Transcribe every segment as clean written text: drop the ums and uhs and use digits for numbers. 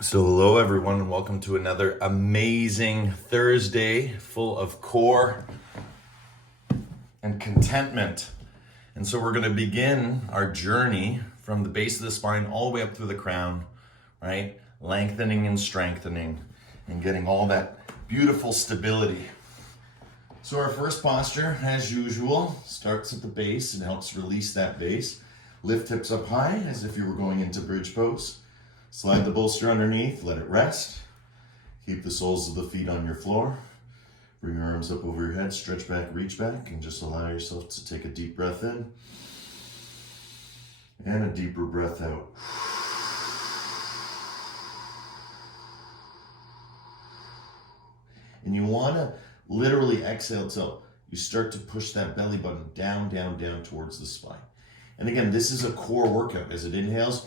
So hello everyone and welcome to another amazing Thursday full of core and contentment. And so we're going to begin our journey from the base of the spine all the way up through the crown, right? Lengthening and strengthening and getting all that beautiful stability. So our first posture, as usual, starts at the base and helps release that base. Lift hips up high as if you were going into bridge pose. Slide the bolster underneath, let it rest. Keep the soles of the feet on your floor. Bring your arms up over your head, stretch back, reach back, and just allow yourself to take a deep breath in and a deeper breath out. And you want to literally exhale till you start to push that belly button down, down, down towards the spine. And again, this is a core workout. As it inhales,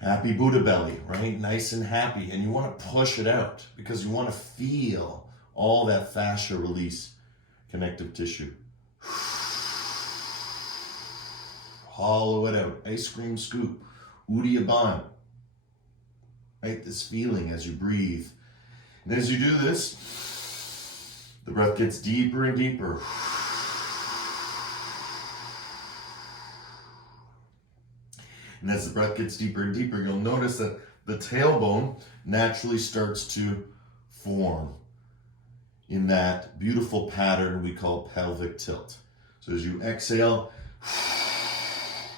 happy Buddha belly, right? Nice and happy. And you want to push it out because you want to feel all that fascia release connective tissue. Hollow it out. Ice cream scoop. Uddiyana Bandha. Right? This feeling as you breathe. And as you do this, the breath gets deeper and deeper. And as the breath gets deeper and deeper, you'll notice that the tailbone naturally starts to form in that beautiful pattern we call pelvic tilt. So as you exhale,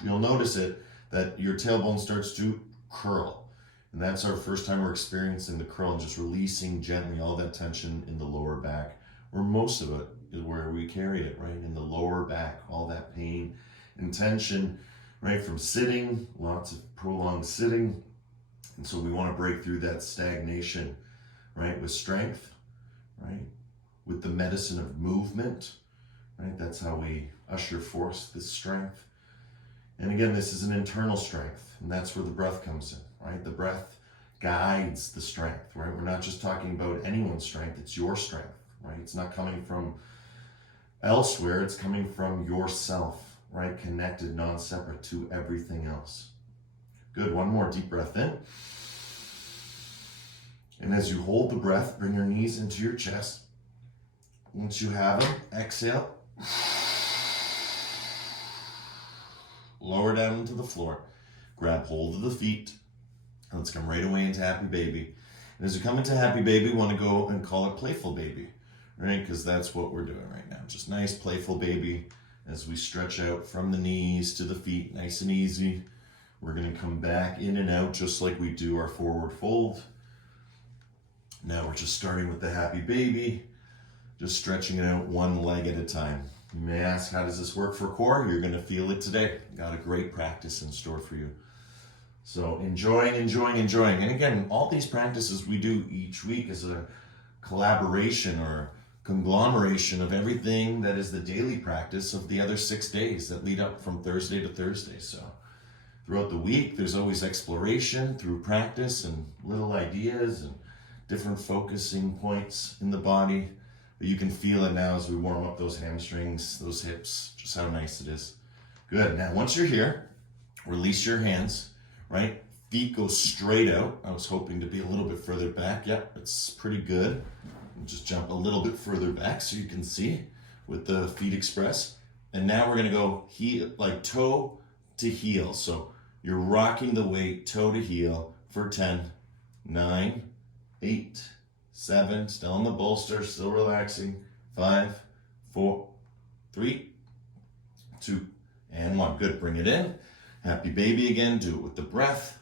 you'll notice that your tailbone starts to curl. And that's our first time we're experiencing the curl and just releasing gently all that tension in the lower back, where most of it is where we carry it, right? In the lower back, all that pain and tension, right, from sitting, lots of prolonged sitting. And so we want to break through that stagnation, right, with strength, right, with the medicine of movement, right? That's how we usher forth this strength. And again, this is an internal strength, and that's where the breath comes in, right? The breath guides the strength, right? We're not just talking about anyone's strength, it's your strength, right? It's not coming from elsewhere, it's coming from yourself. Right? Connected, non-separate to everything else. Good, one more deep breath in. And as you hold the breath, bring your knees into your chest. Once you have them, exhale. Lower down into the floor. Grab hold of the feet. And let's come right away into Happy Baby. And as you come into Happy Baby, we want to go and call it Playful Baby. Right? Because that's what we're doing right now. Just nice, playful baby. As we stretch out from the knees to the feet, nice and easy. We're going to come back in and out just like we do our forward fold. Now we're just starting with the Happy Baby, just stretching it out one leg at a time. You may ask, how does this work for core? You're going to feel it today. Got a great practice in store for you. So enjoying. And again, all these practices we do each week is a collaboration or conglomeration of everything that is the daily practice of the other 6 days that lead up from Thursday to Thursday. So throughout the week, there's always exploration through practice and little ideas and different focusing points in the body. But you can feel it now as we warm up those hamstrings, those hips, just how nice it is. Good. Now, once you're here, release your hands, right? Feet go straight out. I was hoping to be a little bit further back. Yep, it's pretty good. Just jump a little bit further back so you can see with the feet express. And now we're going to go heel, like toe to heel. So you're rocking the weight toe to heel for 10, 9, 8, 7, still on the bolster, still relaxing. 5, 4, 3, 2, and 1. Good. Bring it in. Happy Baby again. Do it with the breath.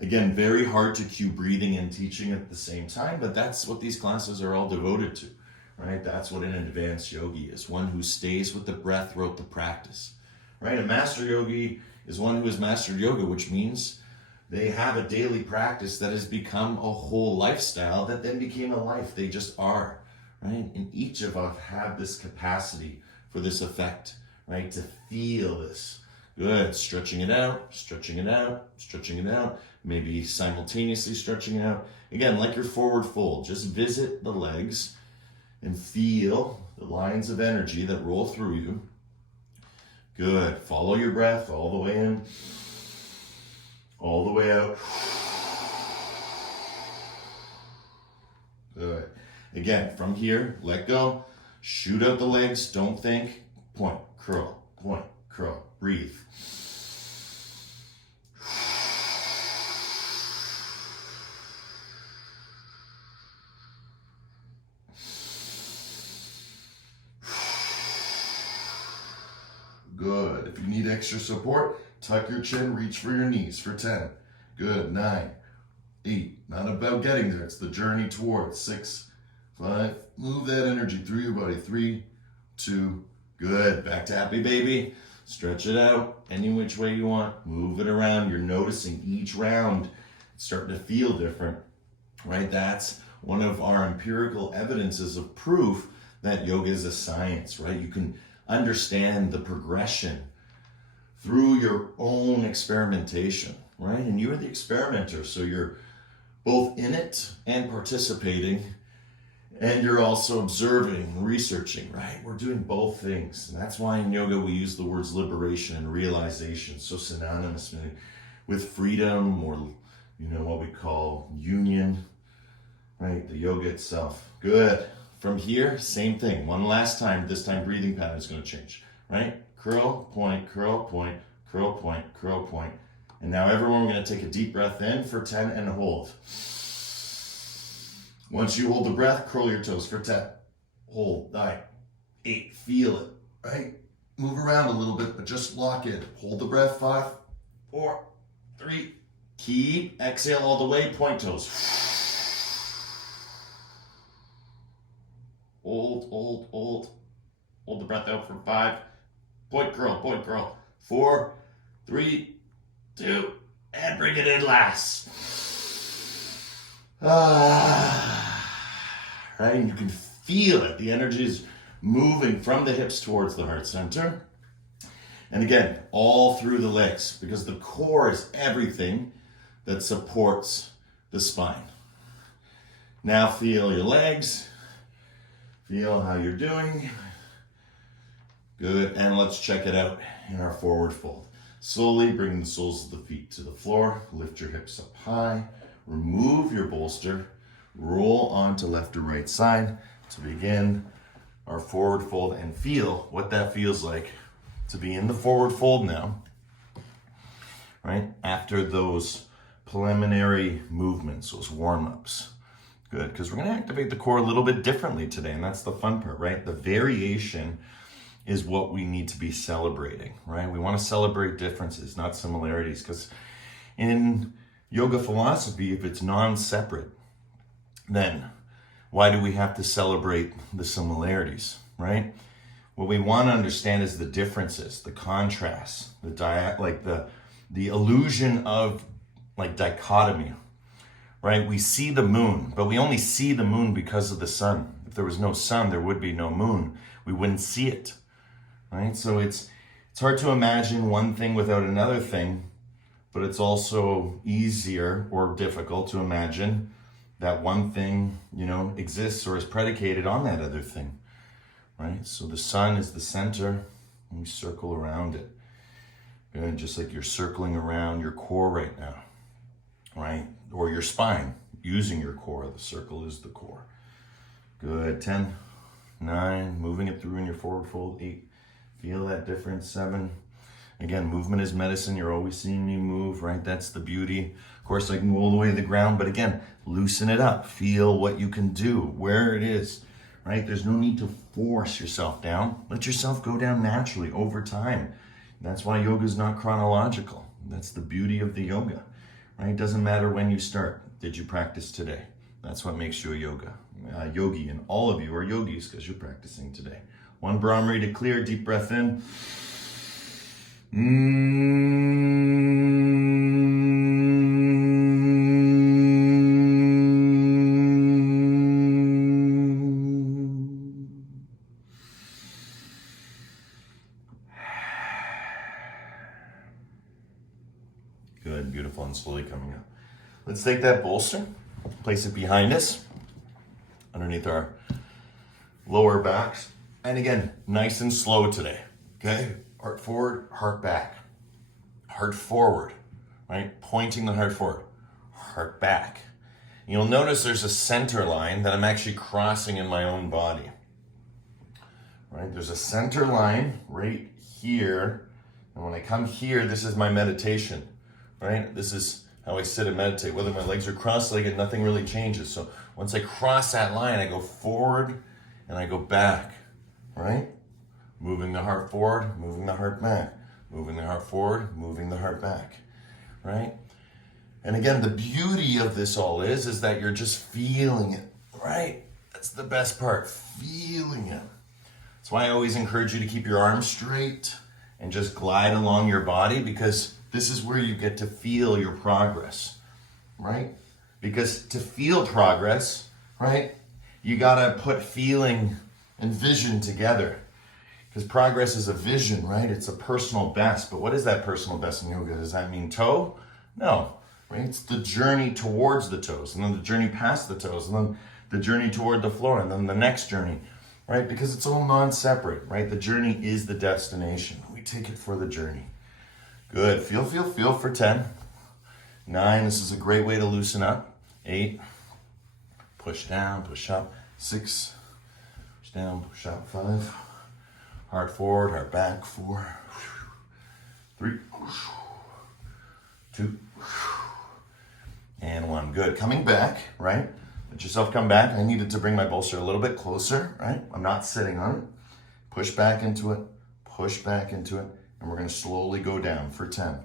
Again, very hard to cue breathing and teaching at the same time, but that's what these classes are all devoted to, right? That's what an advanced yogi is, one who stays with the breath throughout the practice, right? A master yogi is one who has mastered yoga, which means they have a daily practice that has become a whole lifestyle that then became a life. They just are, right? And each of us have this capacity for this effect, right? To feel this. Good. Stretching it out, stretching it out, stretching it out. Maybe simultaneously stretching it out. Again, like your forward fold, just visit the legs and feel the lines of energy that roll through you. Good. Follow your breath all the way in, all the way out. Again, from here, let go, shoot out the legs, don't think, point, curl, breathe. Good. If you need extra support, tuck your chin, reach for your knees for 10. Good. 9, 8. Not about getting there. It's the journey towards 6, 5. Move that energy through your body. 3, 2. Good. Back to happy baby. Stretch it out any which way you want. Move it around. You're noticing each round it's starting to feel different, right? That's one of our empirical evidences of proof that yoga is a science, right? You can understand the progression through your own experimentation, right? And you're the experimenter, so you're both in it and participating, and you're also observing, researching, right? We're doing both things. And that's why in yoga we use the words liberation and realization, so synonymous with freedom, or what we call union, right? The yoga itself. Good. From here, same thing. One last time. This time breathing pattern is going to change, right? Curl, point, curl, point, curl, point, curl, point. And now everyone, we're going to take a deep breath in for 10 and hold. Once you hold the breath, curl your toes for 10. Hold, 9, 8, feel it, right? Move around a little bit, but just lock in. Hold the breath, 5, 4, 3. Keep, exhale all the way, point toes. Hold. Hold the breath out for 5. Point curl. 4, 3, 2, and bring it in last. Right, and you can feel it. The energy is moving from the hips towards the heart center. And again, all through the legs, because the core is everything that supports the spine. Now feel your legs. Feel how you're doing. Good, and let's check it out in our forward fold. Slowly bring the soles of the feet to the floor. Lift your hips up high. Remove your bolster. Roll onto left or right side to begin our forward fold, and feel what that feels like to be in the forward fold now, right? After those preliminary movements, those warm-ups. Good, because we're going to activate the core a little bit differently today, and that's the fun part, right? The variation is what we need to be celebrating, right? We want to celebrate differences, not similarities, because in yoga philosophy, if it's non-separate, then why do we have to celebrate the similarities, right? What we want to understand is the differences, the contrasts, the illusion of dichotomy, right? We see the moon, but we only see the moon because of the sun. If there was no sun, there would be no moon. We wouldn't see it, right? So it's hard to imagine one thing without another thing, but it's also easier or difficult to imagine that one thing, exists or is predicated on that other thing, right? So the sun is the center, and we circle around it. Good, just like you're circling around your core right now, right? Or your spine, using your core. The circle is the core. Good, 10, 9, moving it through in your forward fold, 8. Feel that difference, 7. Again, movement is medicine. You're always seeing me move, right? That's the beauty. Of course, I can go all the way to the ground, but again, loosen it up. Feel what you can do, where it is, right? There's no need to force yourself down. Let yourself go down naturally over time. That's why yoga is not chronological. That's the beauty of the yoga, right? It doesn't matter when you start. Did you practice today? That's what makes you a yogi, and all of you are yogis because you're practicing today. 1 Brahmari to clear, deep breath in. Good, beautiful, and slowly coming up. Let's take that bolster, place it behind us, underneath our lower backs. And again, nice and slow today, okay? Heart forward, heart back. Heart forward, right? Pointing the heart forward. Heart back. You'll notice there's a center line that I'm actually crossing in my own body. Right? There's a center line right here. And when I come here, this is my meditation. Right? This is how I sit and meditate. Whether my legs are cross-legged, nothing really changes. So once I cross that line, I go forward and I go back. Right? Moving the heart forward, moving the heart back. Moving the heart forward, moving the heart back. Right? And again, the beauty of this all is that you're just feeling it, right? That's the best part, feeling it. That's why I always encourage you to keep your arms straight and just glide along your body, because this is where you get to feel your progress, right? Because to feel progress, right, you gotta put feeling and vision together. Because progress is a vision, right? It's a personal best. But what is that personal best in yoga? Does that mean toe? No. Right? It's the journey towards the toes, and then the journey past the toes, and then the journey toward the floor, and then the next journey, right? Because it's all non-separate, right? The journey is the destination. We take it for the journey. Good. Feel for 10. 9, this is a great way to loosen up. 8, push down, push up. 6, push down, push up. 5, heart forward, heart back. 4, 3, 2, and 1. Good. Coming back, right? Let yourself come back. I needed to bring my bolster a little bit closer, right? I'm not sitting on it. Push back into it, push back into it, and we're going to slowly go down for 10.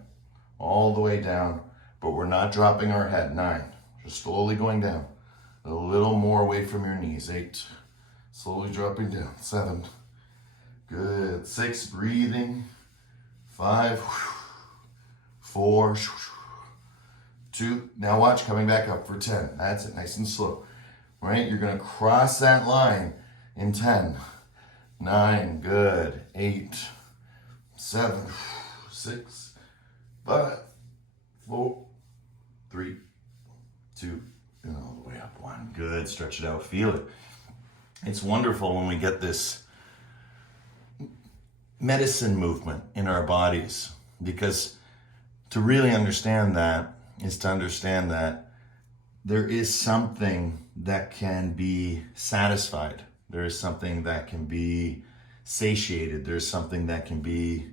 All the way down, but we're not dropping our head. 9. Just slowly going down. A little more away from your knees. 8. Slowly dropping down. 7. Good. 6. Breathing. 5. 4. 2, now watch, coming back up for 10. That's it, nice and slow. Right, you're gonna cross that line in 10. 9, good. 8, 7, 6, 5, 4, 3, 2, and all the way up. 1, good, stretch it out, feel it. It's wonderful when we get this medicine movement in our bodies, because to really understand that is to understand that there is something that can be satisfied. There is something that can be satiated. There's something that can be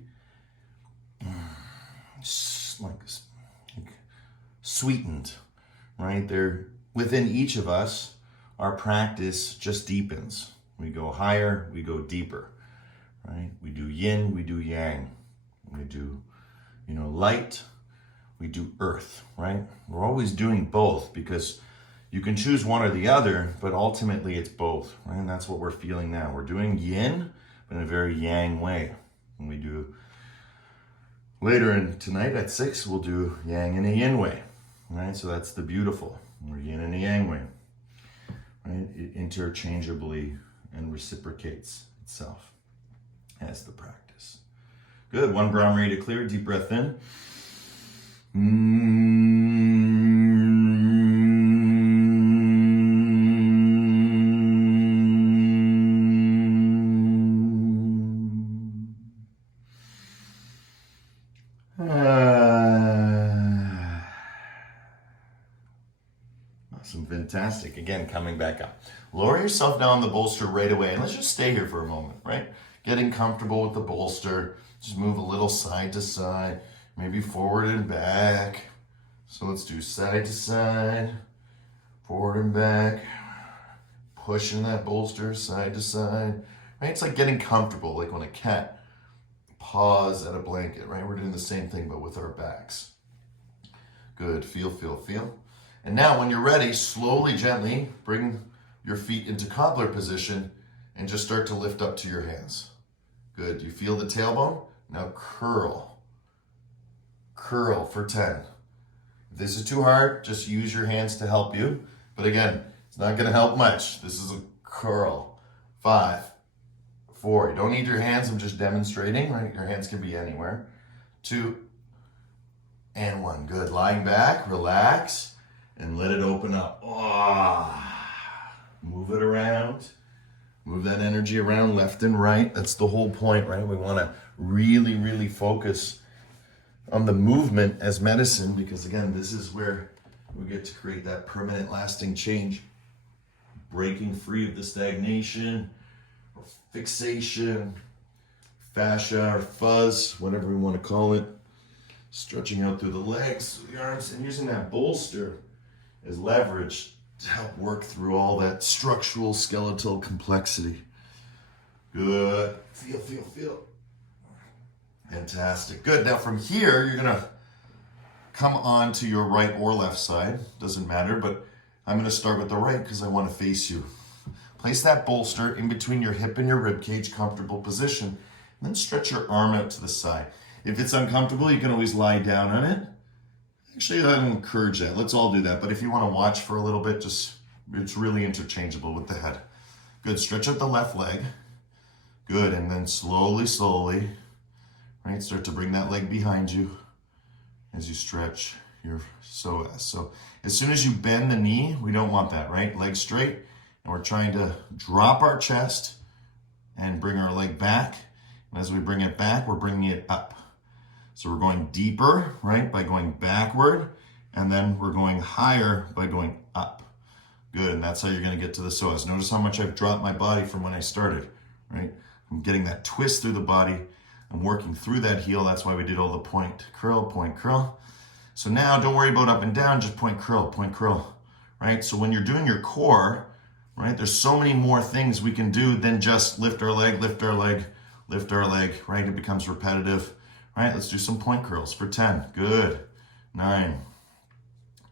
like sweetened, right? There, within each of us, our practice just deepens. We go higher, we go deeper, right? We do yin, we do yang. We do, light, we do earth, right? We're always doing both, because you can choose one or the other, but ultimately it's both, right? And that's what we're feeling now. We're doing yin, but in a very yang way. And we do, later in tonight at 6, we'll do yang in a yin way, right? So that's the beautiful. We're yin in a yang way, right? It interchangeably and reciprocates itself as the practice. Good, 1 Brahmari to clear, deep breath in. Awesome, fantastic. Again, coming back up. Lower yourself down the bolster right away, and let's just stay here for a moment, right? Getting comfortable with the bolster. Just move a little side to side. Maybe forward and back. So let's do side to side, forward and back, pushing that bolster side to side. Right? It's like getting comfortable, like when a cat paws at a blanket, right? We're doing the same thing, but with our backs. Good, feel. And now when you're ready, slowly, gently, bring your feet into cobbler position and just start to lift up to your hands. Good, you feel the tailbone? Now curl. Curl for 10. If this is too hard, just use your hands to help you. But again, it's not gonna help much. This is a curl. 5, 4, you don't need your hands, I'm just demonstrating, right? Your hands can be anywhere. 2, and 1, good. Lying back, relax, and let it open up. Move it around. Move that energy around left and right. That's the whole point, right? We wanna really, really focus on the movement as medicine, because again, this is where we get to create that permanent lasting change. Breaking free of the stagnation or fixation, fascia or fuzz, whatever we want to call it. Stretching out through the legs, the arms, and using that bolster as leverage to help work through all that structural skeletal complexity. Good. Feel, feel, feel. Fantastic. Good. Now from here, you're going to come on to your right or left side. Doesn't matter, but I'm going to start with the right because I want to face you. Place that bolster in between your hip and your rib cage, comfortable position, and then stretch your arm out to the side. If it's uncomfortable, you can always lie down on it. Actually, I don't encourage that. Let's all do that. But if you want to watch for a little bit, it's really interchangeable with the head. Good. Stretch out the left leg. Good. And then slowly, slowly, right, start to bring that leg behind you as you stretch your psoas. So as soon as you bend the knee, we don't want that, right? Leg straight. And we're trying to drop our chest and bring our leg back. And as we bring it back, we're bringing it up. So we're going deeper, right, by going backward, and then we're going higher by going up. Good, and that's how you're gonna get to the psoas. Notice how much I've dropped my body from when I started, right? I'm getting that twist through the body. I'm working through that heel. That's why we did all the point, curl. So now don't worry about up and down, just point, curl, right? So when you're doing your core, right, there's so many more things we can do than just lift our leg, right? It becomes repetitive. All right, let's do some point curls for 10. Good. 9,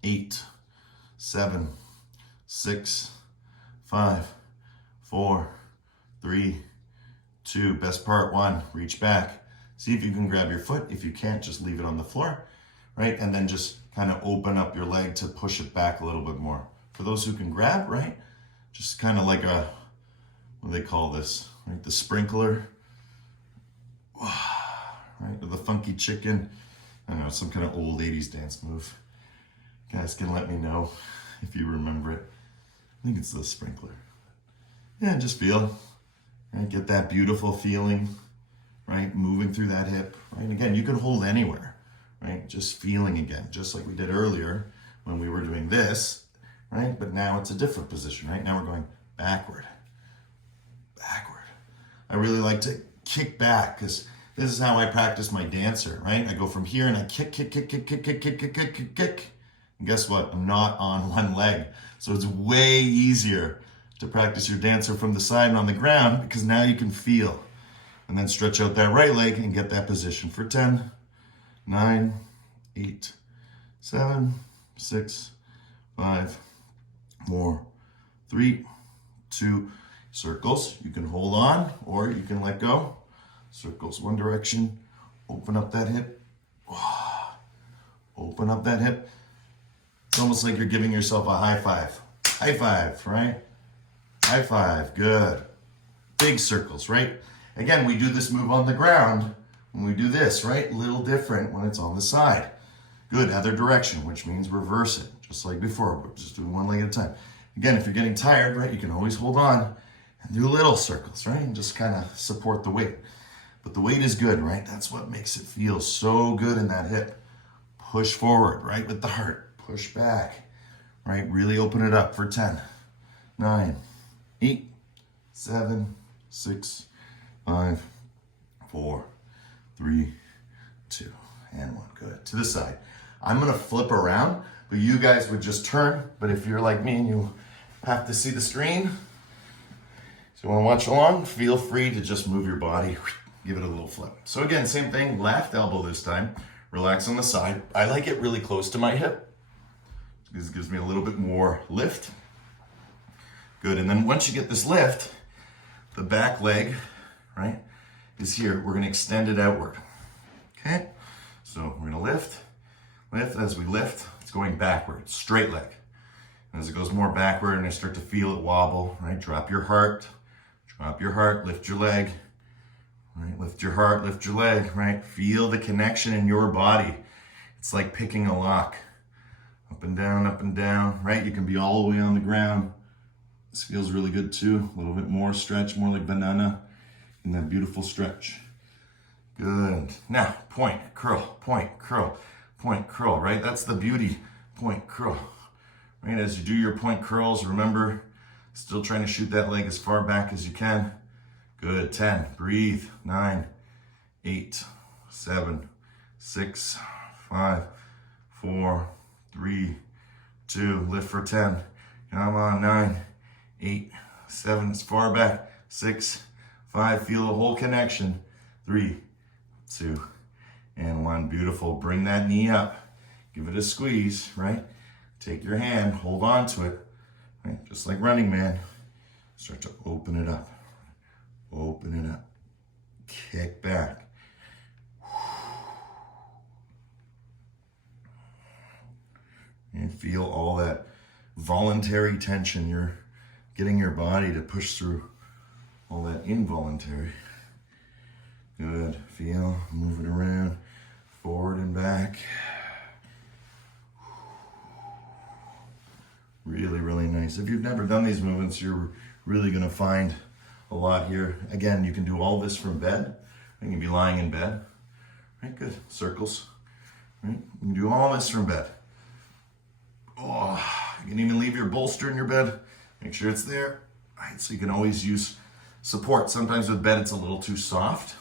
8, 7, 6, 5, 4, 3, 2. Best part, 1. Reach back. See if you can grab your foot. If you can't, just leave it on the floor, right? And then just kind of open up your leg to push it back a little bit more. For those who can grab, right? Just kind of like a, what do they call this? Right, the sprinkler. Right, or the funky chicken. I don't know, some kind of old 80s dance move. You guys can let me know if you remember it. I think it's the sprinkler. Yeah, just feel, right? Get that beautiful feeling, right? Moving thugh that hip, right? Again, you can hold anywhere, right? Just feeling again, just like we did earlier when we were doing this, right? But now it's a different position, right? Now we're going backward. I really like to kick back because this is how I practice my dancer, right? I go from here and I kick. And guess what? I'm not on one leg. So it's way easier to practice your dancer from the side and on the ground because now you can feel. And then stretch out that right leg and get that position for 10, 9, 8, 7, 6, 5, 4, 3, 2, circles. You can hold on or you can let go. Circles one direction, open up that hip, open up that hip. It's almost like you're giving yourself a high five. High five, right? High five, good. Big circles, right? Again, we do this move on the ground when we do this, right? A little different when it's on the side. Good, other direction, which means reverse it, just like before. We're just doing one leg at a time. Again, if you're getting tired, right, you can always hold on and do little circles, right? And just kind of support the weight. But the weight is good, right? That's what makes it feel so good in that hip. Push forward, right, with the heart. Push back, right? Really open it up for 10, 9, 8, 7, 6, 5, 4, 3, 2, and 1. Good. To the side. I'm going to flip around, but you guys would just turn. But if you're like me and you have to see the screen, so you want to watch along, feel free to just move your body. Give it a little flip. So again, same thing, left elbow this time. Relax on the side. I like it really close to my hip. This gives me a little bit more lift. Good, and then once you get this lift, the back leg, right, is here. We're gonna extend it outward, okay? So we're gonna lift. As we lift, it's going backward, straight leg. And as it goes more backward and I start to feel it wobble, right, drop your heart, lift your leg. Right, lift your heart, lift your leg, right? Feel the connection in your body. It's like picking a lock. Up and down, right? You can be all the way on the ground. This feels really good too. A little bit more stretch, more like banana in that beautiful stretch. Good. Now, point, curl, right? That's the beauty. point, curl. Right, as you do your point curls, remember, still trying to shoot that leg as far back as you can. Good, 10, breathe, 9, 8, 7, 6, 5, 4, 3, 2, lift for 10. Come on, 9, 8, 7, as far back, 6, 5, feel the whole connection. 3, 2, and 1, beautiful. Bring that knee up, give it a squeeze, right? Take your hand, hold on to it, right? Just like Running Man. Start to open it up. Open it up. Kick back. And feel all that voluntary tension. You're getting your body to push through all that involuntary. Good. Feel, moving around, forward and back. Really, really nice. If you've never done these movements, you're really gonna find a lot here. Again, you can do all this from bed. You can be lying in bed. Right, good. Circles. Right? You can do all this from bed. Oh, you can even leave your bolster in your bed. Make sure it's there. Right, so you can always use support. Sometimes with bed, it's a little too soft.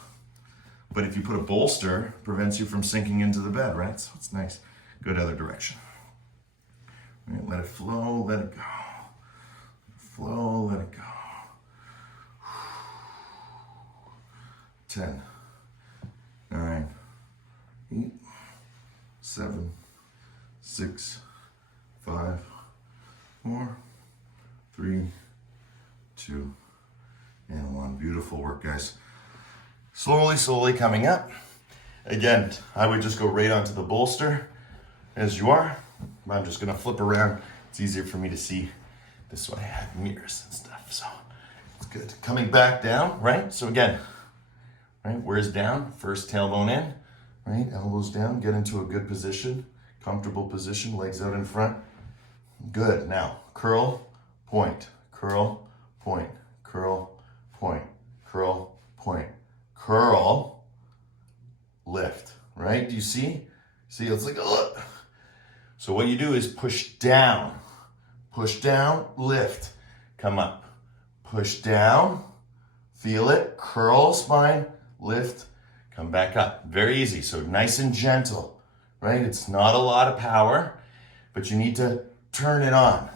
But if you put a bolster, it prevents you from sinking into the bed, right? So it's nice. Good other direction. Right, let it flow, let it go. Flow, let it go. 10, 9, 8, 7, 6, 5, 4, 3, 2, and 1. Beautiful work, guys. Slowly, slowly coming up. Again, I would just go right onto the bolster as you are. I'm just gonna flip around. It's easier for me to see this way. I have mirrors and stuff, so it's good. Coming back down, right? So again, right, where's down? First tailbone in, right? Elbows down, get into a good position, comfortable position, legs out in front. Good, now curl, point, curl, point, curl, point, curl, point, curl, lift, right? Do you see? See, it's like, ugh. So what you do is push down, lift, come up, push down, feel it, curl spine, lift, come back up. Very easy, so nice and gentle, right? It's not a lot of power, but you need to turn it on.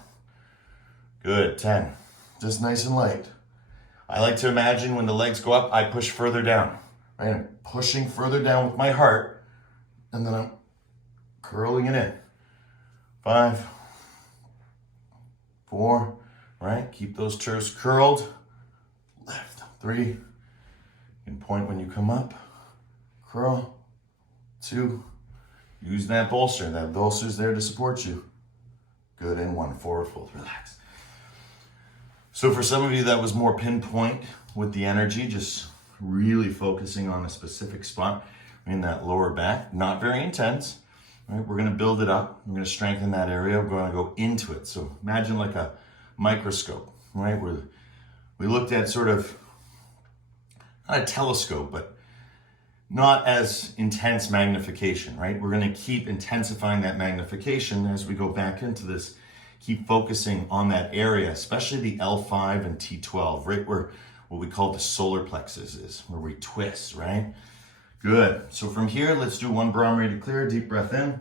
Good, 10, just nice and light. I like to imagine when the legs go up, I push further down, right? I'm pushing further down with my heart, and then I'm curling it in. 5, 4, right? Keep those toes curled. Lift. 3. You can point when you come up. Curl. 2. Use that bolster. That bolster's there to support you. Good. And 1. Forward fold. Relax. So for some of you, that was more pinpoint with the energy, just really focusing on a specific spot in that lower back. Not very intense. Right, we're going to build it up. We're going to strengthen that area. We're going to go into it. So imagine like a microscope, right? Where we looked at sort of, not a telescope, but not as intense magnification, right? We're going to keep intensifying that magnification as we go back into this. Keep focusing on that area, especially the L5 and T12, right? Where what we call the solar plexus is, where we twist, right? Good. So from here, let's do one bra ready to clear. Deep breath in.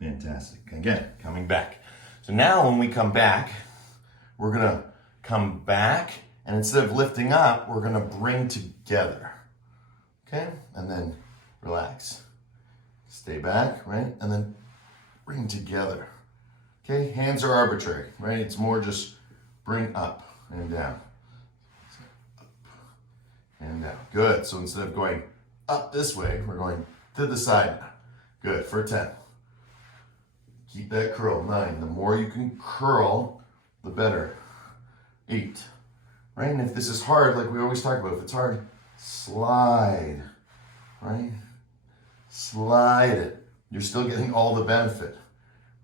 Fantastic. Again, coming back. So now when we come back, we're going to come back. And instead of lifting up, we're gonna bring together, okay? And then relax. Stay back, right? And then bring together, okay? Hands are arbitrary, right? It's more just bring up and down. Up and down. Good, so instead of going up this way, we're going to the side now. Good, for 10. Keep that curl, 9. The more you can curl, the better. 8. Right, and if this is hard, like we always talk about, if it's hard, slide, right? slide it. You're still getting all the benefit.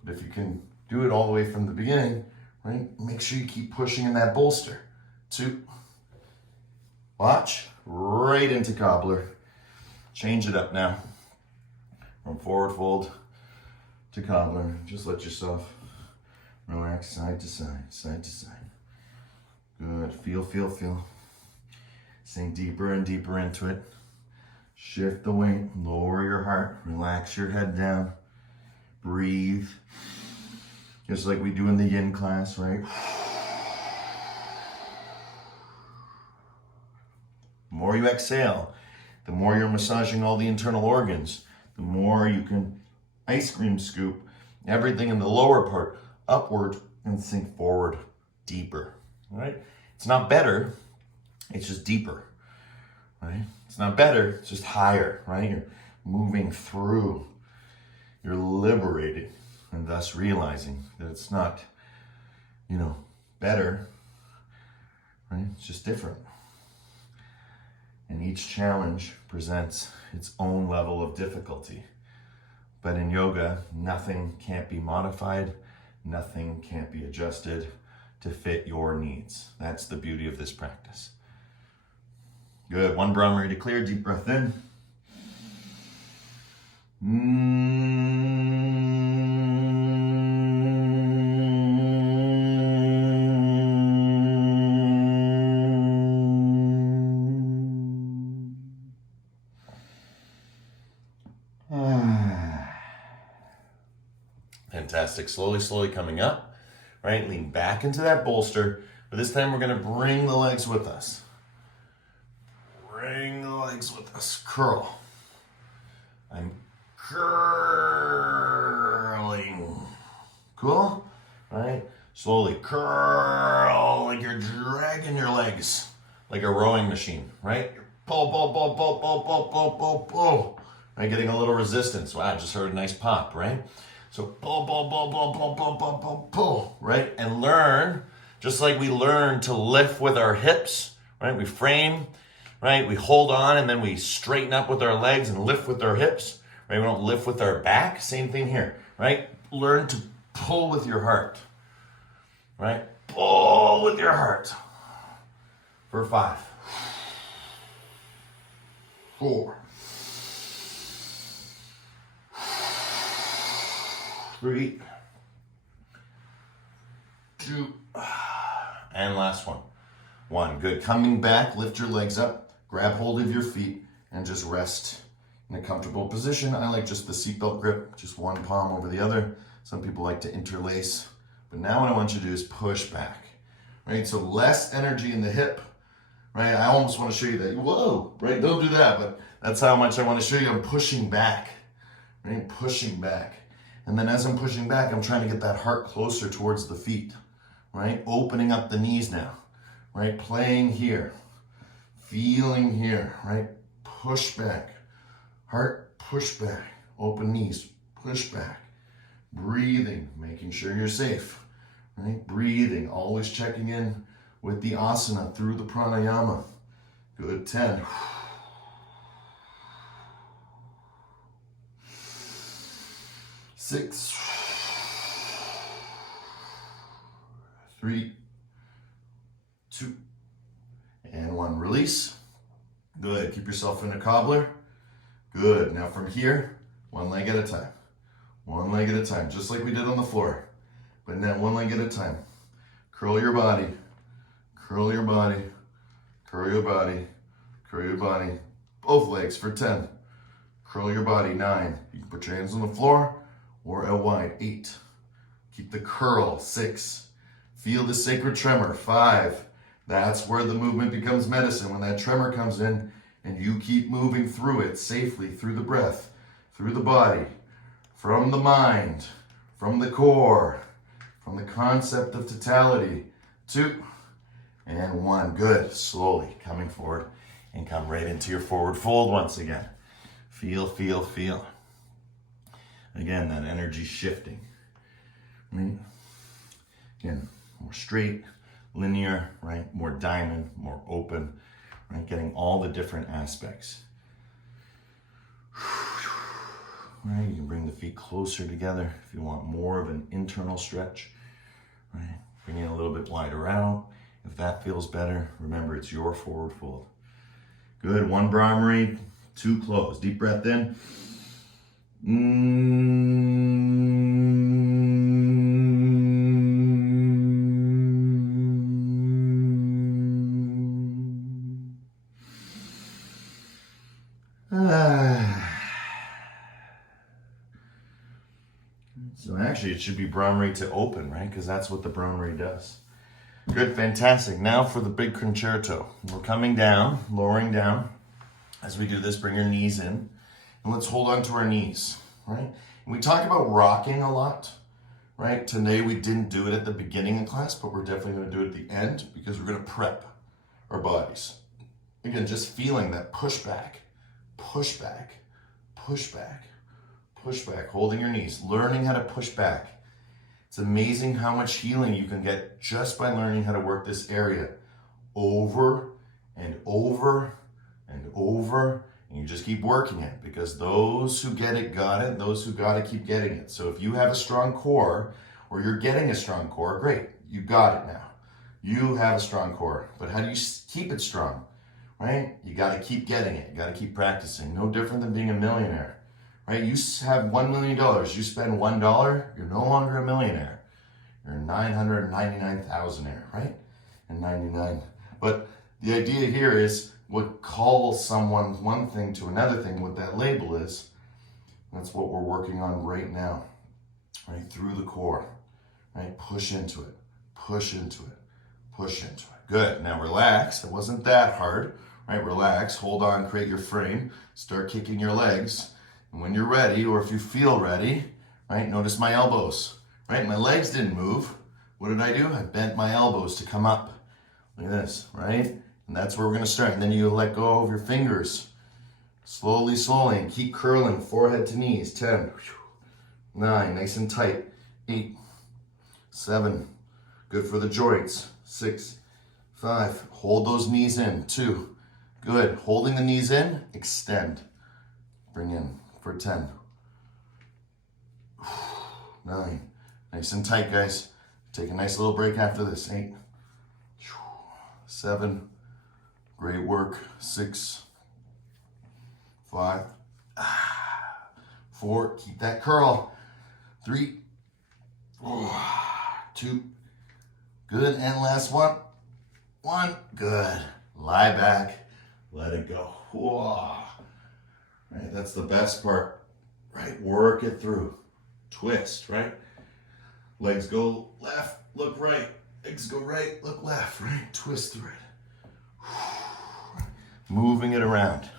But if you can do it all the way from the beginning, right, make sure you keep pushing in that bolster. 2. Watch, right into cobbler. Change it up now. From forward fold to cobbler. Just let yourself relax side to side, side to side. Good, feel, feel, feel. Sink deeper and deeper into it. Shift the weight, lower your heart, relax your head down. Breathe. Just like we do in the yin class, right? The more you exhale, the more you're massaging all the internal organs, the more you can ice cream scoop everything in the lower part upward and sink forward deeper, right? It's not better, it's just deeper, right? It's not better, it's just higher, right? You're moving through, you're liberating, and thus realizing that it's not, better, right? It's just different. And each challenge presents its own level of difficulty. But in yoga, nothing can't be modified, nothing can't be adjusted to fit your needs. That's the beauty of this practice. Good, 1 Brahmari to clear, deep breath in. Fantastic. Slowly, slowly coming up, right? Lean back into that bolster, but this time we're going to bring the legs with us. Bring the legs with us. Curl. I'm curling. Cool? All right? Slowly curl like you're dragging your legs like a rowing machine, right? Pull, pull, pull, pull, pull, pull, pull, pull, pull. Right? Getting a little resistance. Wow, I just heard a nice pop, right? So pull, pull, pull, pull, pull, pull, pull, pull, pull, right? And learn, just like we learn to lift with our hips, right? We frame, right? We hold on and then we straighten up with our legs and lift with our hips, right? We don't lift with our back. Same thing here, right? Learn to pull with your heart, right? Pull with your heart for 5, 4, 3, 2, and last one. 1, good. Coming back, lift your legs up, grab hold of your feet, and just rest in a comfortable position. I like just the seatbelt grip, just one palm over the other. Some people like to interlace. But now what I want you to do is push back, right? So less energy in the hip, right? I almost want to show you that. Whoa, right? Don't do that, but that's how much I want to show you. I'm pushing back, right? Pushing back. And then as I'm pushing back, I'm trying to get that heart closer towards the feet, right? Opening up the knees now, right? Playing here, feeling here, right? Push back, heart, push back, open knees, push back, breathing, making sure you're safe, right? Breathing, always checking in with the asana through the pranayama. Good, 10. 6, 3, 2, and 1. Release. Good. Keep yourself in a cobbler. Good. Now from here, one leg at a time. One leg at a time, just like we did on the floor. But now one leg at a time. Curl your body. Curl your body. Curl your body. Curl your body. Both legs for 10. Curl your body. 9. You can put your hands on the floor or out wide. 8. Keep the curl. 6. Feel the sacred tremor. 5. That's where the movement becomes medicine. When that tremor comes in and you keep moving through it safely, through the breath, through the body, from the mind, from the core, from the concept of totality. 2 and 1. Good. Slowly coming forward and come right into your forward fold once again. Feel, feel, feel. Again, that energy shifting. Right? Again, more straight, linear, right? More diamond, more open, right? Getting all the different aspects. right? You can bring the feet closer together if you want more of an internal stretch, right? Bring it a little bit wider out. If that feels better, remember it's your forward fold. Good, 1 Brahmari, 2 close. Deep breath in. So actually it should be Brahmari to open, right? Because that's what the Brahmari does. Good, fantastic. Now for the big concerto. We're coming down, lowering down. As we do this, bring your knees in. And let's hold on to our knees, right? And we talk about rocking a lot, right? Today we didn't do it at the beginning of class, but we're definitely going to do it at the end because we're going to prep our bodies. Again, just feeling that push back, push back, push back, push back, holding your knees, learning how to push back. It's amazing how much healing you can get just by learning how to work this area over and over and over. And you just keep working it because those who get it, got it. Those who got it, keep getting it. So if you have a strong core or you're getting a strong core, great. You got it now. You have a strong core. But how do you keep it strong, right? You got to keep getting it. You got to keep practicing. No different than being a millionaire. Right? You have $1 million. You spend $1, you're no longer a millionaire. You're a 999,000-aire, right? And 99. But the idea here is what calls someone one thing to another thing, what that label is, that's what we're working on right now. Right? Through the core. Right? Push into it. Push into it. Push into it. Good. Now relax. It wasn't that hard. Right? Relax. Hold on. Create your frame. Start kicking your legs. And when you're ready, or if you feel ready, right, notice my elbows, right? My legs didn't move. What did I do? I bent my elbows to come up. Look at this, right? And that's where we're going to start. And then you let go of your fingers. Slowly, slowly, and keep curling forehead to knees. 10, 9, nice and tight. 8, 7, good for the joints. 6, 5, hold those knees in. 2, good. Holding the knees in, extend. Bring in. For 10, 9, nice and tight, guys. Take a nice little break after this. 8, 7, great work. 6, 5, 4, keep that curl. 3, 2, good, and last one. 1, good. Lie back, let it go. Whoa. Right, that's the best part, right? Work it through. Twist, right? Legs go left, look right. Legs go right, look left, right? Twist through it. Moving it around.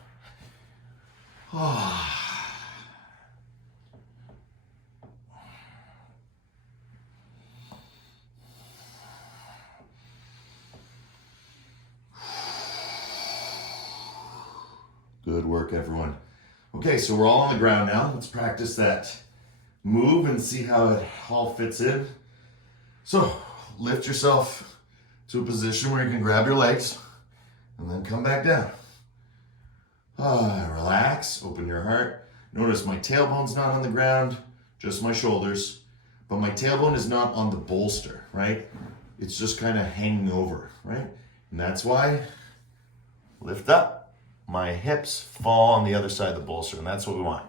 Good work, everyone. Okay, so we're all on the ground now. Let's practice that move and see how it all fits in. So lift yourself to a position where you can grab your legs and then come back down. Relax, open your heart. Notice my tailbone's not on the ground, just my shoulders, but my tailbone is not on the bolster, right? It's just kind of hanging over, right? And that's why, lift up. My hips fall on the other side of the bolster, and that's what we want.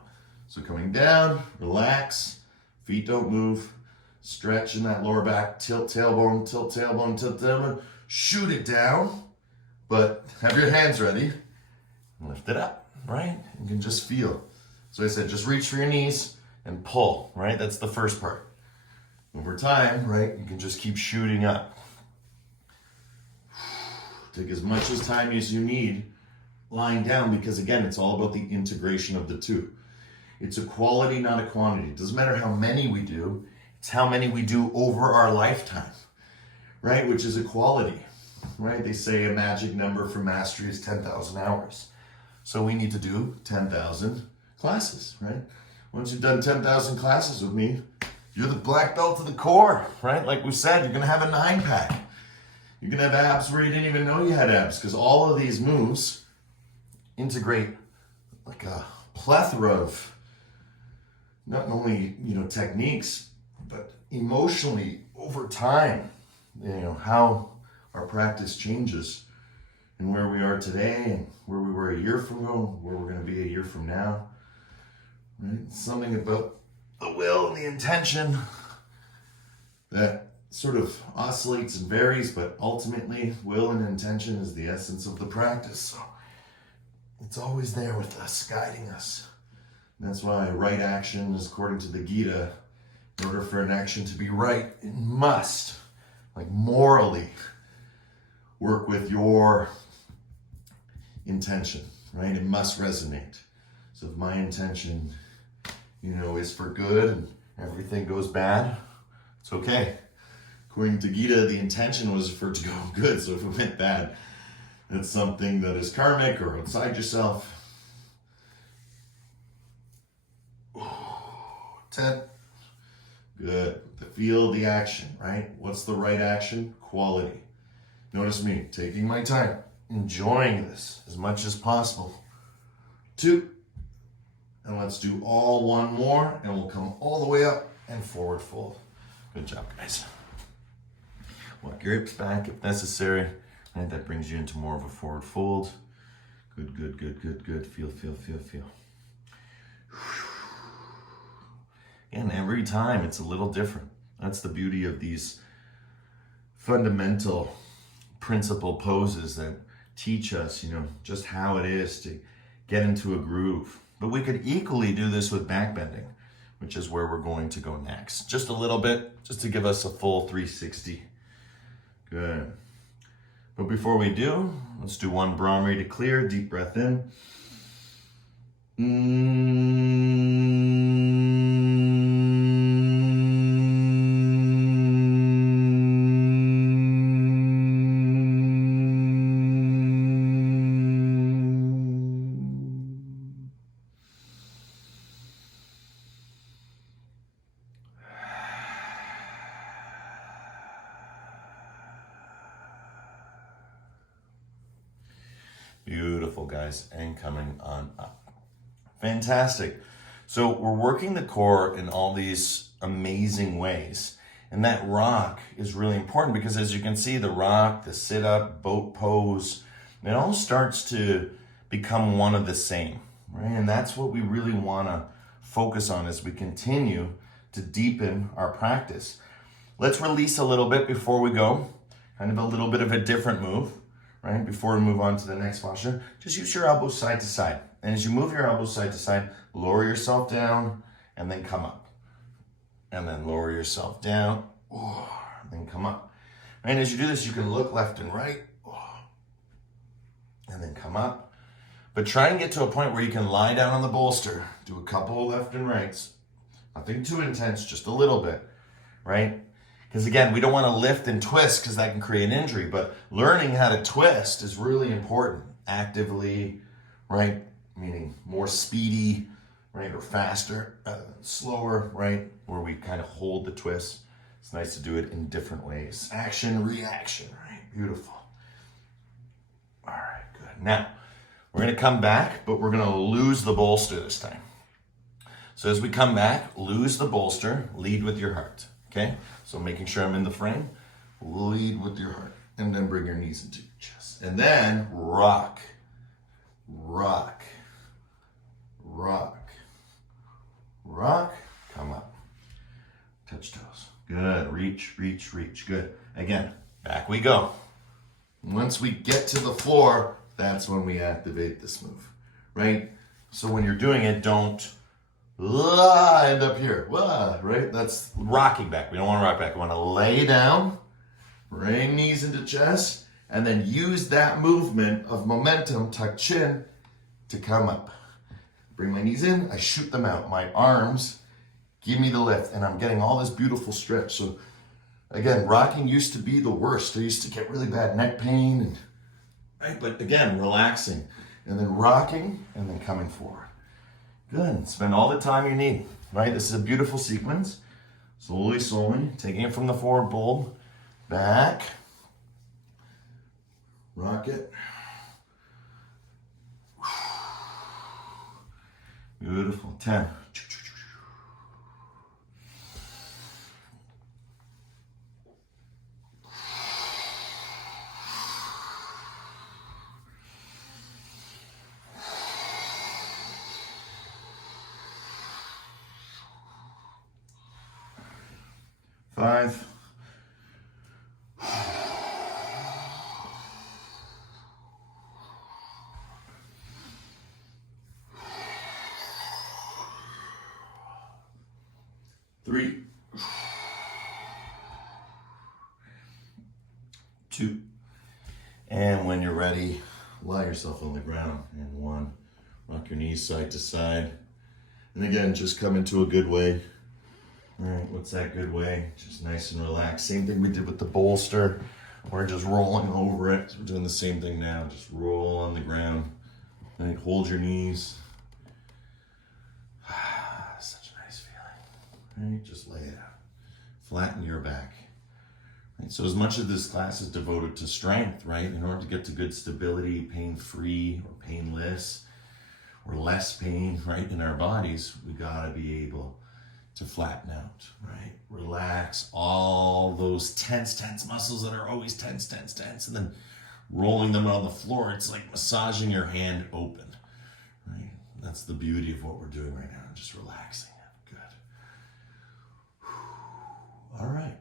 So coming down, relax, feet don't move, stretch in that lower back, tilt tailbone, tilt tailbone, tilt tailbone, shoot it down, but have your hands ready, lift it up, right? You can just feel. So I said, just reach for your knees and pull, right? That's the first part. Over time, right, you can just keep shooting up. Take as much as time as you need lying down, because again, it's all about the integration of the two. It's a quality, not a quantity. It doesn't matter how many we do, it's how many we do over our lifetime, right? Which is a quality, right? They say a magic number for mastery is 10,000 hours. So we need to do 10,000 classes, right? Once you've done 10,000 classes with me, you're the black belt to the core, right? Like we said, you're gonna have a 9-pack. You're gonna have abs where you didn't even know you had abs, because all of these moves integrate like a plethora of not only, techniques, but emotionally over time, how our practice changes and where we are today and where we were a year from ago, where we're going to be a year from now, right? Something about the will and the intention that sort of oscillates and varies, but ultimately will and intention is the essence of the practice. So it's always there with us, guiding us. And that's why right action is, according to the Gita, in order for an action to be right, it must, morally, work with your intention, right? It must resonate. So if my intention, is for good and everything goes bad, it's okay. According to Gita, the intention was for it to go good. So if it went bad, it's something that is karmic or outside yourself. 10. Good. Feel the action, right? What's the right action? Quality. Notice me taking my time, enjoying this as much as possible. 2. And let's do all one more, and we'll come all the way up and forward fold. Good job, guys. Walk your hips back if necessary. And that brings you into more of a forward fold. Good, good, good, good, good. Feel, feel, feel, feel. And every time it's a little different. That's the beauty of these fundamental principle poses that teach us, just how it is to get into a groove. But we could equally do this with back bending, which is where we're going to go next. Just a little bit, just to give us a full 360. Good. But before we do, let's do one Brahmari to clear. Deep breath in. Beautiful, guys, and coming on up. Fantastic. So we're working the core in all these amazing ways. And that rock is really important because, as you can see, the rock, the sit-up, boat pose, it all starts to become one of the same, right? And that's what we really want to focus on as we continue to deepen our practice. Let's release a little bit before we go. Kind of a little bit of a different move. Right? Before we move on to the next posture, just use your elbows side to side. And as you move your elbows side to side, lower yourself down and then come up. And then lower yourself down, and then come up. And as you do this, you can look left and right, and then come up. But try and get to a point where you can lie down on the bolster, do a couple of left and rights. Nothing too intense, just a little bit, right? Because again, we don't want to lift and twist because that can create injury, but learning how to twist is really important. Actively, right? Meaning more speedy, right? Or faster, slower, right? Where we kind of hold the twist. It's nice to do it in different ways. Action, reaction, right? Beautiful. All right, good. Now, we're going to come back, but we're going to lose the bolster this time. So as we come back, lose the bolster, lead with your heart, okay? So making sure I'm in the frame, lead with your heart, and then bring your knees into your chest. And then rock, rock, rock, rock, come up. Touch toes. Good, reach, reach, reach, good. Again, back we go. Once we get to the floor, that's when we activate this move, right? So when you're doing it, don't end up here, right? That's rocking back. We don't want to rock back. We want to lay down, bring knees into chest, and then use that movement of momentum, tuck chin, to come up. Bring my knees in, I shoot them out. My arms give me the lift, and I'm getting all this beautiful stretch. So again, rocking used to be the worst. I used to get really bad neck pain, and right? But again, relaxing, and then rocking, and then coming forward. Good, spend all the time you need, right? This is a beautiful sequence. Slowly, slowly, taking it from the forward fold, back, rock it. Beautiful, 10, 5, 3, 2, and when you're ready, lie yourself on the ground. And 1, rock your knees side to side. And again, just come into a good way. All right, what's that good way? Just nice and relaxed. Same thing we did with the bolster. We're just rolling over it. So we're doing the same thing now. Just roll on the ground. All right, hold your knees. Such a nice feeling. All right, just lay it out. Flatten your back. Right, so as much of this class is devoted to strength, right? In order to get to good stability, pain-free or painless, or less pain, right, in our bodies, we gotta be able to flatten out, right? Relax all those tense muscles that are always tense, and then rolling them on the floor. It's like massaging your hand open, right? That's the beauty of what we're doing right now, just relaxing it. Good. All right.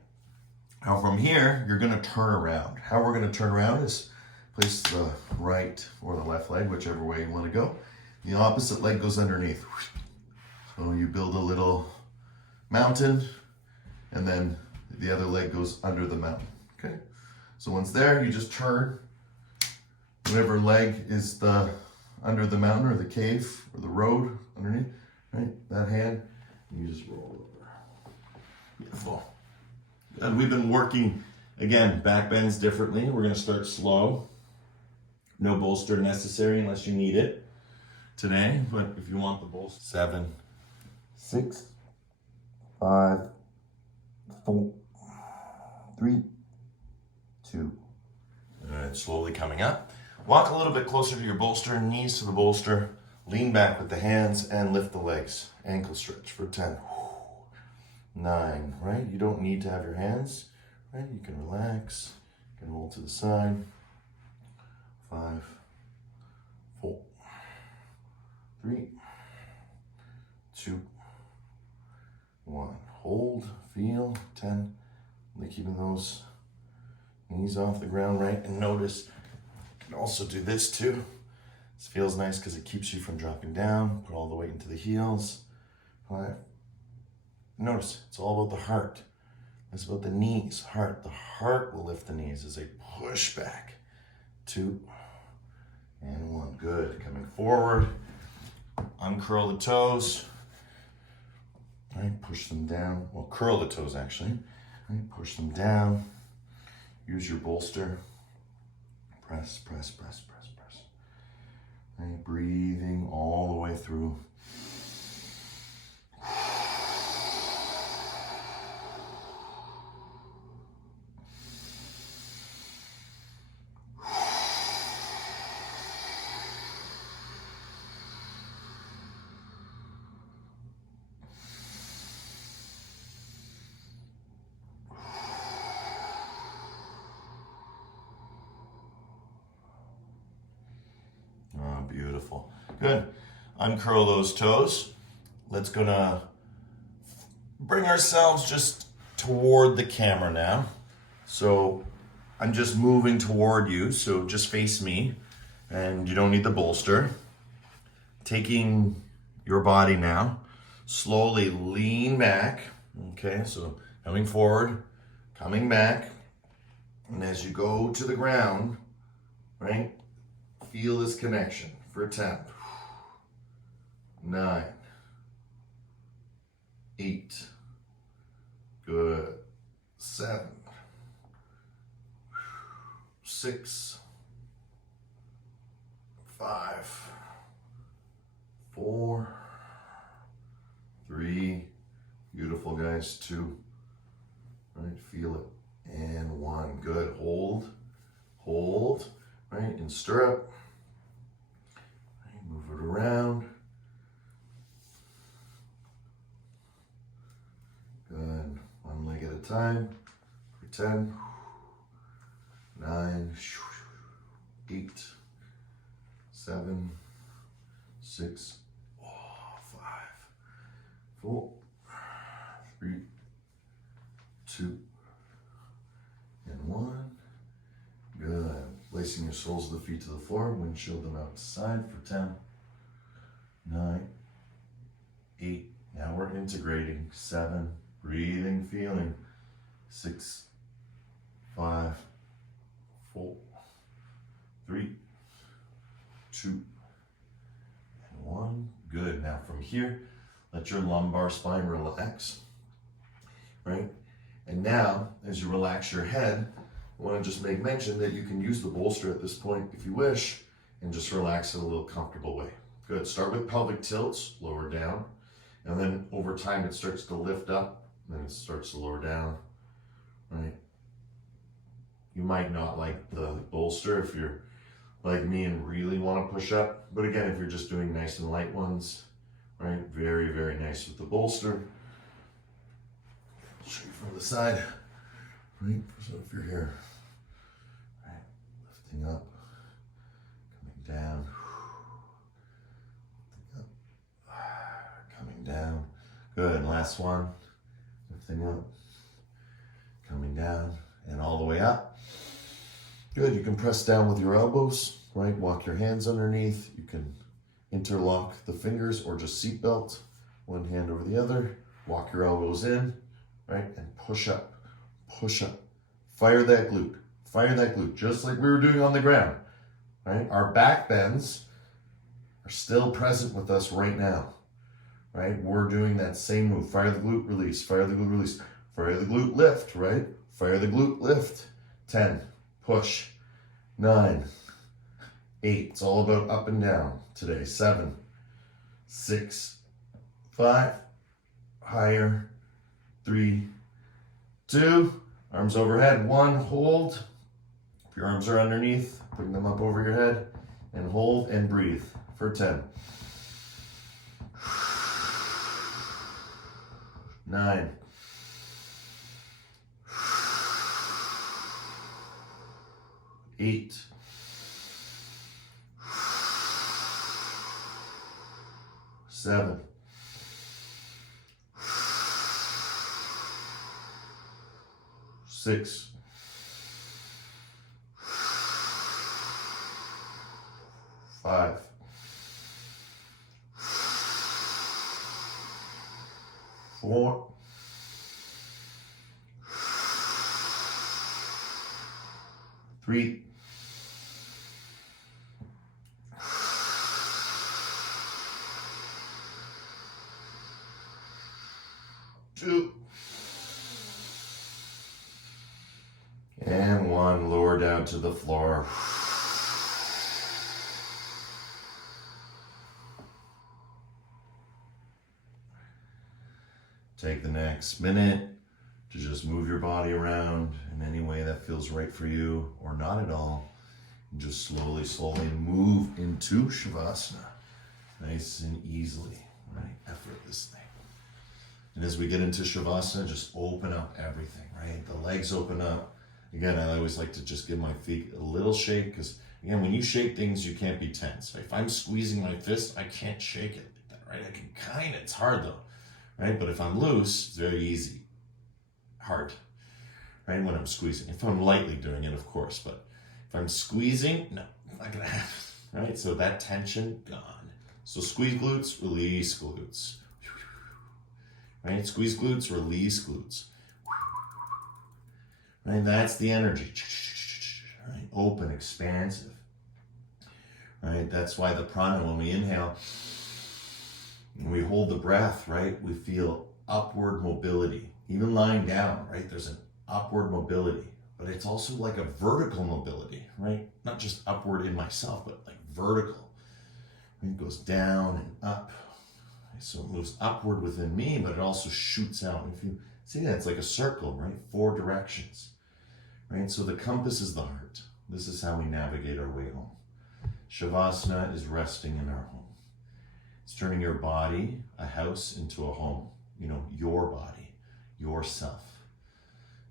Now from here, you're gonna turn around. How we're gonna turn around is place the right or the left leg, whichever way you wanna go. The opposite leg goes underneath. So you build a little mountain, and then the other leg goes under the mountain, okay? So once there, you just turn. Whatever leg is the under the mountain or the cave or the road underneath, right? That hand, you just roll over. Beautiful. And we've been working, again, back bends differently. We're gonna start slow. No bolster necessary unless you need it today, but if you want the bolster. 7, 6, 5, 4, 3, 2. All right, slowly coming up. Walk a little bit closer to your bolster, knees to the bolster, lean back with the hands and lift the legs. Ankle stretch for 10, 9, right? You don't need to have your hands, right? You can relax, you can roll to the side. 5, 4, 3, 2, 1. Hold, feel, 10. Really keeping those knees off the ground, right? And notice, you can also do this too. This feels nice because it keeps you from dropping down. Put all the weight into the heels. 5. Notice, it's all about the heart. It's about the knees, heart. The heart will lift the knees as they push back. 2, and 1. Good. Coming forward. Uncurl the toes. Right, push them down. Well, curl the toes actually. Right, push them down. Use your bolster. Press, press, press, press, press. Right, breathing all the way through. Beautiful. Good. Uncurl those toes. Let's gonna bring ourselves just toward the camera now. So I'm just moving toward you, so just face me, and you don't need the bolster. Taking your body now, slowly lean back. Okay, so coming forward, coming back, and as you go to the ground, right, feel this connection for 10, 9, 8, good, 7, 6, 5, 4, 3, beautiful guys, 2, right, feel it, and 1, good, hold, right, in stirrup, right, move it around, good, one leg at a time, for 10, 9, 8, 7, 6, 5, 4, 3, 2, 2, and 1. Good. Placing your soles of the feet to the floor, windshield them out to side for 10, 9, 8. Now we're integrating. 7, breathing, feeling. 6, 5, 4, 3, 2, and 1. Good. Now from here, let your lumbar spine relax, right? And now, as you relax your head, I want to just make mention that you can use the bolster at this point if you wish, and just relax in a little comfortable way. Good. Start with pelvic tilts, lower down, and then over time it starts to lift up, and then it starts to lower down, right? You might not like the bolster if you're like me and really want to push up, but again, if you're just doing nice and light ones, right? Very, very nice with the bolster. I'll show you from the side, right? So if you're here, right, lifting up, coming down, lifting up, coming down. Good. Last one, lifting up, coming down, and all the way up. Good. You can press down with your elbows, right? Walk your hands underneath. You can interlock the fingers or just seatbelt, one hand over the other. Walk your elbows in, right? And push up, push up. Fire that glute, just like we were doing on the ground, right? Our back bends are still present with us right now, right? We're doing that same move. Fire the glute, release, fire the glute, release, fire the glute, lift, right? Fire the glute, lift. 10, push. 9, 8, it's all about up and down today. 7, 6, 5, higher. 3, 2, arms overhead. 1, hold. If your arms are underneath, bring them up over your head and hold and breathe for 10. 9, 8, 7, 6, 5, 4, 3, 2, and 1. Lower down to the floor. Take the next minute to just move your body around in any way that feels right for you, or not at all. And just slowly, slowly move into Shavasana. Nice and easily, right? Effortlessly. And as we get into Shavasana, just open up everything, right? The legs open up. Again, I always like to just give my feet a little shake, because again, when you shake things, you can't be tense. If I'm squeezing my fist, I can't shake it like that, right? I can kind of, it's hard though, right? But if I'm loose, it's very easy. Hard, right? When I'm squeezing. If I'm lightly doing it, of course, but if I'm squeezing, no, not gonna happen, right? So that tension, gone. So squeeze glutes, release glutes. Right? Squeeze glutes, release glutes. Right? That's the energy. Right? Open, expansive. Right? That's why the prana, when we inhale, when we hold the breath, right, we feel upward mobility. Even lying down, right, there's an upward mobility, but it's also like a vertical mobility, right? Not just upward in myself, but like vertical. It goes down and up. So it moves upward within me, but it also shoots out. If you see that, it's like a circle, right? 4 directions, right? So the compass is the heart. This is how we navigate our way home. Shavasana is resting in our home. It's turning your body, a house, into a home. You know, your body, yourself.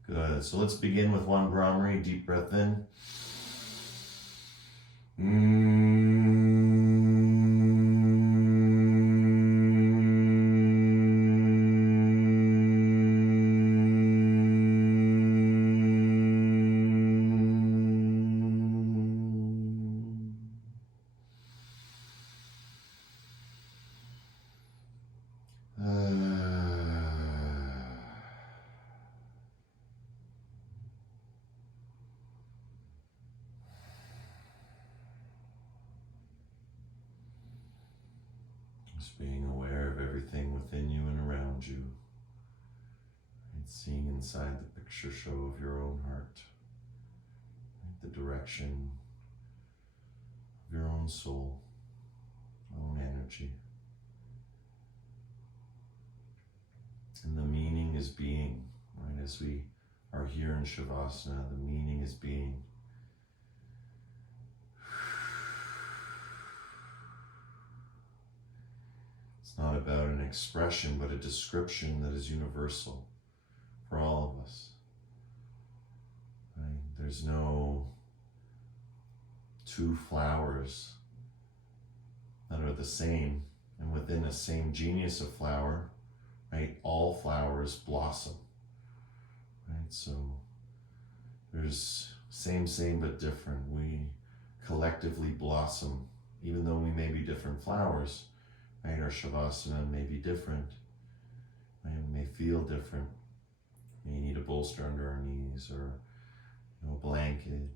Good. So let's begin with 1 Brahmari. Deep breath in. Just being aware of everything within you and around you. Right? Seeing inside the picture show of your own heart. Right? The direction of your own soul, own energy. And the meaning is being, right? As we are here in Shavasana, the meaning is being. It's not about an expression, but a description that is universal for all of us. Right? There's no two flowers that are the same, and within a same genius of flower, right, all flowers blossom. Right? So there's same but different. We collectively blossom, even though we may be different flowers. Right? Our Shavasana may be different. Right? We may feel different. We may need a bolster under our knees or a blanket.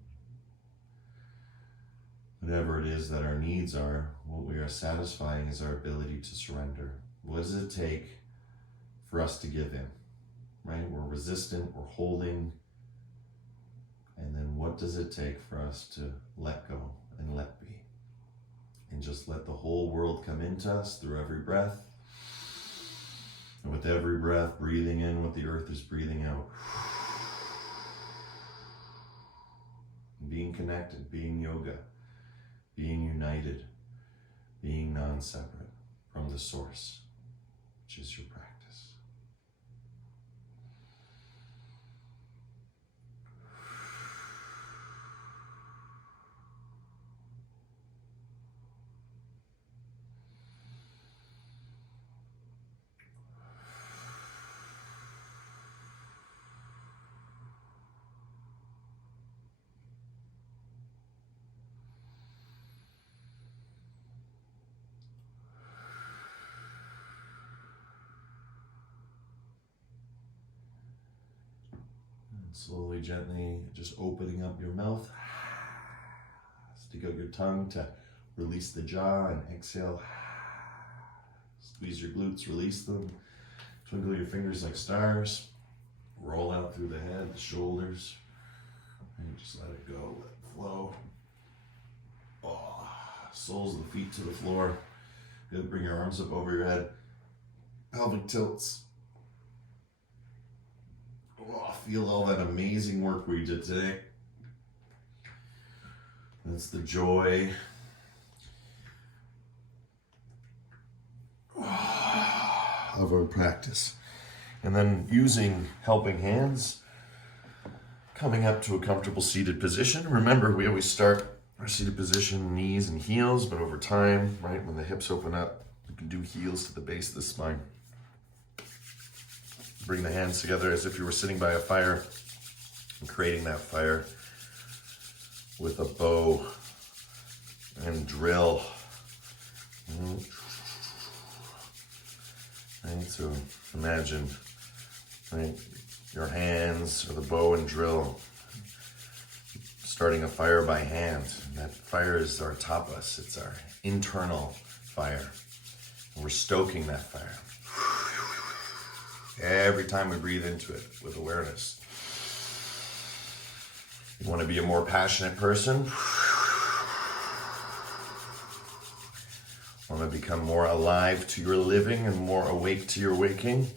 Whatever it is that our needs are, what we are satisfying is our ability to surrender. What does it take for us to give in? Right? We're resistant, we're holding. And then what does it take for us to let go and let be? And just let the whole world come into us through every breath. And with every breath, breathing in what the earth is breathing out. And being connected, being yoga, being united, being non-separate from the source, which is your practice. Slowly, gently, just opening up your mouth. Stick out your tongue to release the jaw and exhale. Squeeze your glutes, release them. Twinkle your fingers like stars. Roll out through the head, the shoulders. And just let it go, let it flow. Oh, soles of the feet to the floor. Good, bring your arms up over your head. Pelvic tilts. Oh, feel all that amazing work we did today. That's the joy of our practice. And then using helping hands, coming up to a comfortable seated position. Remember, we always start our seated position, knees and heels, but over time, right, when the hips open up, we can do heels to the base of the spine. Bring the hands together as if you were sitting by a fire and creating that fire with a bow and drill. Right, so imagine, right, your hands or the bow and drill starting a fire by hand. And that fire is our tapas, it's our internal fire. And we're stoking that fire. Every time we breathe into it with awareness. You want to be a more passionate person? Want to become more alive to your living and more awake to your waking?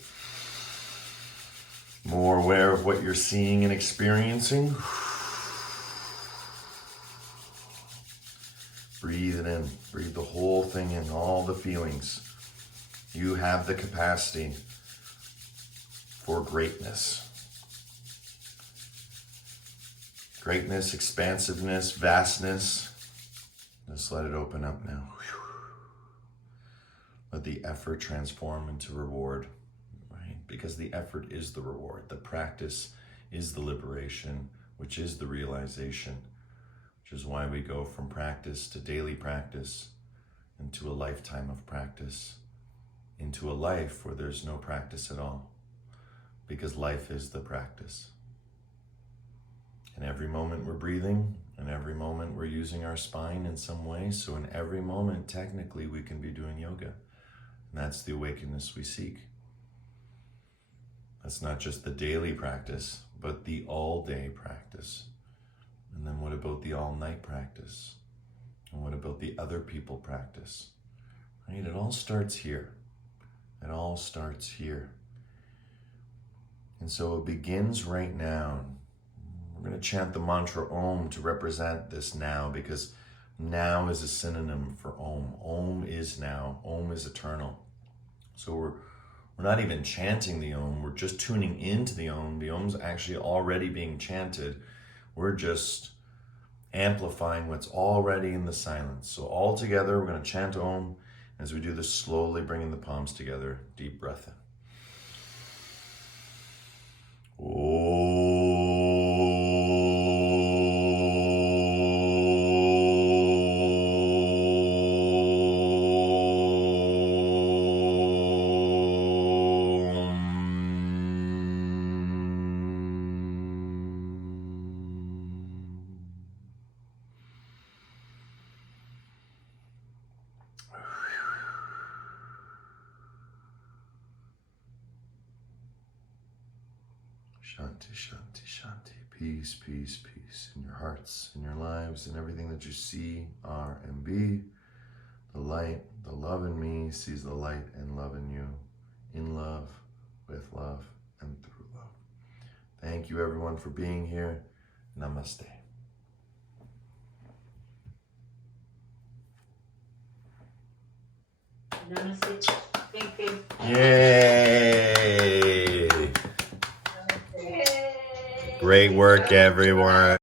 More aware of what you're seeing and experiencing? Breathe it in. Breathe the whole thing in, all the feelings. You have the capacity for greatness. Greatness, expansiveness, vastness. Just let it open up now. Let the effort transform into reward, right? Because the effort is the reward. The practice is the liberation, which is the realization, which is why we go from practice to daily practice, into a lifetime of practice, into a life where there's no practice at all. Because life is the practice. In every moment we're breathing, in every moment we're using our spine in some way, so in every moment, technically, we can be doing yoga. And that's the awakeness we seek. That's not just the daily practice, but the all-day practice. And then what about the all-night practice? And what about the other people practice? Right? It all starts here. It all starts here. And so it begins right now. We're going to chant the mantra Om to represent this now, because now is a synonym for Om. Om is now. Om is eternal. So we're not even chanting the Om. We're just tuning into the Om. The Om's actually already being chanted. We're just amplifying what's already in the silence. So all together, we're going to chant Om. As we do this, slowly bringing the palms together. Deep breath in. Shanti, shanti, shanti. Peace, peace, peace in your hearts, in your lives, in everything that you see, are, and be. The light, the love in me sees the light and love in you. In love, with love, and through love. Thank you everyone for being here. Namaste. Namaste. Thank you. Yay! Great work, everyone.